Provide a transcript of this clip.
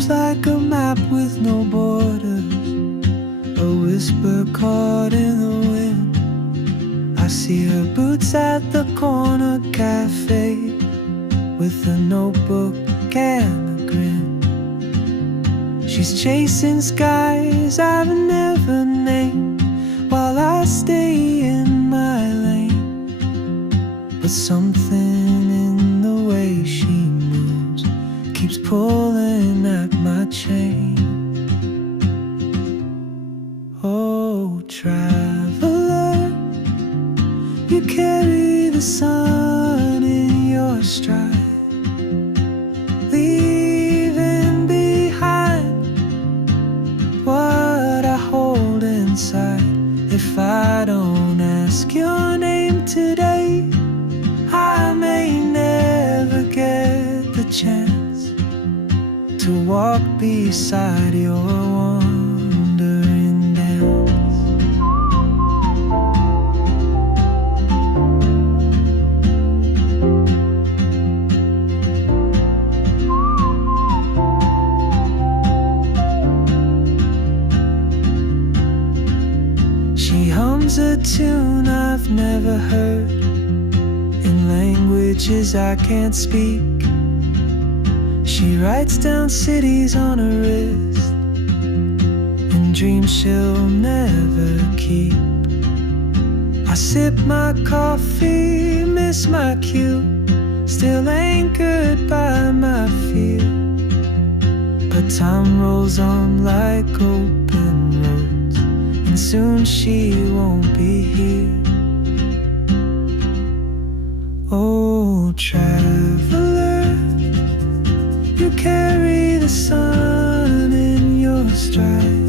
moves like a map with no borders, a whisper caught in the wind. I see her boots at the corner cafe, with a notebook and a grin. She's chasing skies I've never named, while I stay in my lane. But something in the way she moves keeps pulling at my chain. Oh, traveler, you carry the sun in your stride, leaving behind what I hold inside. If I don't ask your name today, I may never get the chance to walk beside your wandering dance. She hums a tune I've never heard, in languages I can't speak. She writes down cities on her wrist, and dreams she'll never keep. I sip my coffee, miss my cue, still anchored by my fear. But time rolls on like open roads, and soon she won't be here. Oh, traveler, you carry the sun in your stride,